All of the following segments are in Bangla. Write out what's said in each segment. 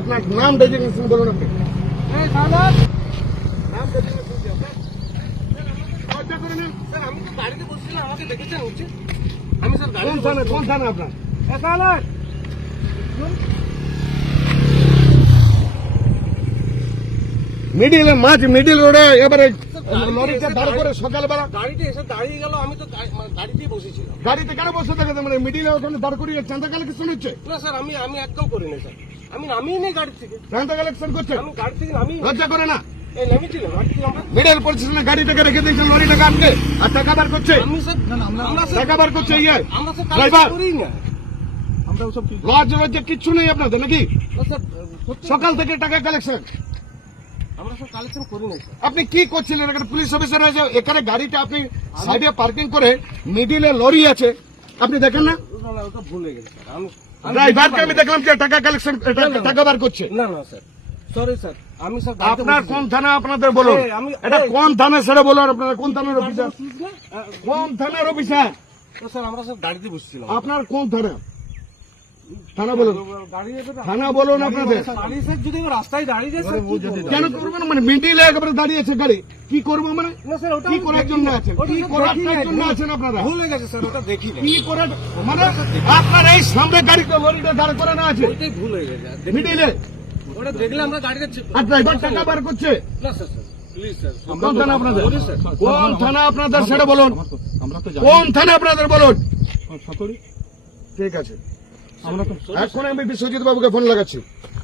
আপনার নাম ডেজিগনেশন বলুন আপনি। নাম ডেজিগনেশন কি আপনার? লজ্জা করে নিন। স্যার আমি তো গাড়িতে বসছিলাম, আমাকে দেখেছেন হচ্ছে? আমি স্যার গাড়ি কোন থানা আপনার? মিডিল রোডে এবারে লরিটা দাঁড় করে সকালবেলা গাড়িতে এসে দাঁড়িয়ে গেল, আমি তো গাড়িতেই বসেছিলাম। গাড়িতে কেন বসে থাকে? মানে মিডিলে ওখানে দাঁড় করিয়ে চাঁদা কালেকশন হচ্ছে। না স্যার আমি একদম করিনি স্যার, আমি নামিয়ে নেই গাড়ি থেকে, চাঁদা কালেকশন করছে, আমি গাড়ি থেকে নামিয়ে লজ্জা করে না? এই নেমেছিলাম গাড়ি থেকে আমরা। মিডিল পরিস্থিতি গাড়ি থেকে রেখে দিয়েছেন লরিটাকে আপনি, আর টাকা বার করছে, আমি স্যার আমরা স্যার টাকা বার করছে ইয়ে আমরা স্যার ড্রাইভার। করি না আমরা ওসব লজ্জা কিচ্ছু নেই আপনাদের নাকি? না স্যার, সত্যি সকাল থেকে টাকা কালেকশন আমরা সব কালেকশন করি না স্যার। আপনি কি করছিলেন? এখানে পুলিশ অফিসার আছে, এখানে গাড়িটা আপনি সাইডে পার্কিং করে মিডিলে লরি আছে, আপনি দেখেন না? না না ওটা ভুল হয়ে গেছে স্যার, আমি ড্রাইভারকে আমি দেখলাম যে টাকা কালেকশন টাকা বার করছে। না না স্যার, সরি স্যার, আমি স্যার গাড়িতে আপনার বসেছিলাম। কোন থানা আপনাদের বলুন? এটা কোন থানা সেটা বলুন। আপনারা কোন থানার অফিসার? কোন থানার অফিসার? তো স্যার আমরা সব গাড়িতে বসছিলাম। আপনার কোন থানা? থানা বলুন, গাড়ি থানা বলুন আপনাদের। গাড়ি স্যার যদি রাস্তায় দাঁড়িয়ে যায় স্যার কি করবো? কেন করবো না? মানে মিডিলে একেবারে দাঁড়িয়েছে গাড়ি, কি করবো মানে? না স্যার ওটা কি আমি করার দেখি জন্য না। আছেন? ওটা কি স্যার করার দেখি না, জন্য আছেন আপনারা? ভুল হয়ে গেছে স্যার, ওটা দেখি না। কি করার মানে? আপনার এই সামনে গাড়িটা লরিটা দাঁড় করে না আছে ওইটাই ভুল হয়ে গেছে, দেখি না। মিডিলে, ওটা দেখলে আমরা গাড়িতে আর ড্রাইভার টাকা বার করছে। না স্যার স্যার প্লিজ স্যার, কোন থানা আপনাদের? Sorry sir. কোন থানা আপনাদের সেটা বলুন। আমরা তো কোন থানা আপনাদের বলুন। সাতরি ঠিক আছে, আমরা তো এখন আমি বিশ্বজিৎ বাবুকে ফোন লাগাচ্ছি।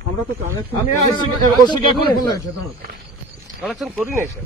আমরা তো কালেকশন আমি ওসিকে এখন ফোন লাগাচ্ছি। কালেকশন করি নাই স্যার।